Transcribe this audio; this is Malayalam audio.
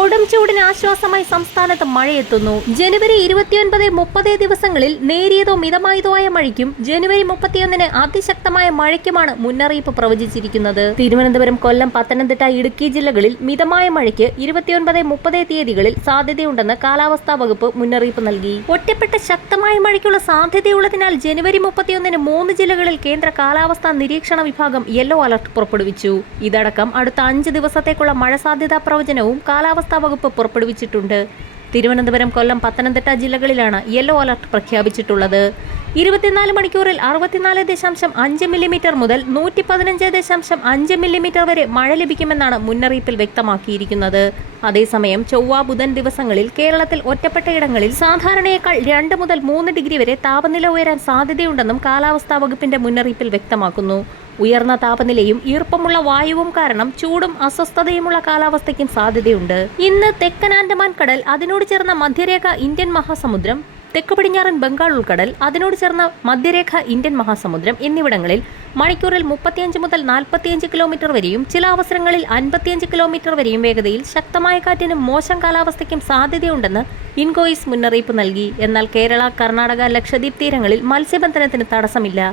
കൊടും ചൂടിന് ആശ്വാസമായി സംസ്ഥാനത്ത് മഴയെത്തുന്നു. ജനുവരി 29-30 ദിവസങ്ങളിൽ നേരിയതോ മിതമായതോ ആയ മഴയ്ക്കും ജനുവരി 31-ന് അതിശക്തമായ മഴയ്ക്കുമാണ് മുന്നറിയിപ്പ് പ്രവചിച്ചിരിക്കുന്നത്. തിരുവനന്തപുരം, കൊല്ലം, പത്തനംതിട്ട, ഇടുക്കി ജില്ലകളിൽ മിതമായ മഴയ്ക്ക് 29-30 തീയതികളിൽ സാധ്യതയുണ്ടെന്ന് കാലാവസ്ഥാ വകുപ്പ് മുന്നറിയിപ്പ് നൽകി. ഒറ്റപ്പെട്ട ശക്തമായ മഴയ്ക്കുള്ള സാധ്യതയുള്ളതിനാൽ ജനുവരി 31-ന് 3 ജില്ലകളിൽ കേന്ദ്ര കാലാവസ്ഥാ നിരീക്ഷണ വിഭാഗം യെല്ലോ അലർട്ട് പുറപ്പെടുവിച്ചു. ഇതടക്കം അടുത്ത 5 ദിവസത്തേക്കുള്ള മഴ സാധ്യതാ പ്രവചനവും കാലാവസ്ഥാ വകുപ്പ് പുറപ്പെടുവിച്ചിട്ടുണ്ട്. തിരുവനന്തപുരം, കൊല്ലം, പത്തനംതിട്ട ജില്ലകളിലാണ് യെല്ലോ അലർട്ട് പ്രഖ്യാപിച്ചിട്ടുള്ളത്. 24 മണിക്കൂറിൽ 64.5 മില്ലിമീറ്റർ മുതൽ 115.5 മില്ലിമീറ്റർ വരെ മഴ ലഭിക്കുമെന്നാണ് മുന്നറിയിപ്പിൽ വ്യക്തമാക്കിയിരിക്കുന്നത്. അതേസമയം ചൊവ്വ, ബുധൻ ദിവസങ്ങളിൽ കേരളത്തിൽ ഒറ്റപ്പെട്ട ഇടങ്ങളിൽ സാധാരണയേക്കാൾ 2 മുതൽ 3 ഡിഗ്രി വരെ താപനില ഉയരാൻ സാധ്യതയുണ്ടെന്നും കാലാവസ്ഥാ വകുപ്പിന്റെ മുന്നറിയിപ്പിൽ വ്യക്തമാക്കുന്നു. ഉയർന്ന താപനിലയും ഈർപ്പമുള്ള വായുവും കാരണം ചൂടും അസ്വസ്ഥതയുമുള്ള കാലാവസ്ഥയ്ക്കും സാധ്യതയുണ്ട്. ഇന്ന് തെക്കൻ ആൻഡമാൻ കടൽ, അതിനോട് ചേർന്ന മധ്യരേഖ ഇന്ത്യൻ മഹാസമുദ്രം, തെക്ക് പടിഞ്ഞാറൻ ബംഗാൾ ഉൾക്കടൽ, അതിനോട് ചേർന്ന മധ്യരേഖ ഇന്ത്യൻ മഹാസമുദ്രം എന്നിവിടങ്ങളിൽ മണിക്കൂറിൽ 35 മുതൽ 45 കിലോമീറ്റർ വരെയും ചില അവസരങ്ങളിൽ 55 കിലോമീറ്റർ വരെയും വേഗതയിൽ ശക്തമായ കാറ്റിനും മോശം കാലാവസ്ഥയ്ക്കും സാധ്യതയുണ്ടെന്ന് ഇൻകോയിസ് മുന്നറിയിപ്പ് നൽകി. എന്നാൽ കേരള, കർണാടക, ലക്ഷദ്വീപ് തീരങ്ങളിൽ മത്സ്യബന്ധനത്തിന് തടസ്സമില്ല.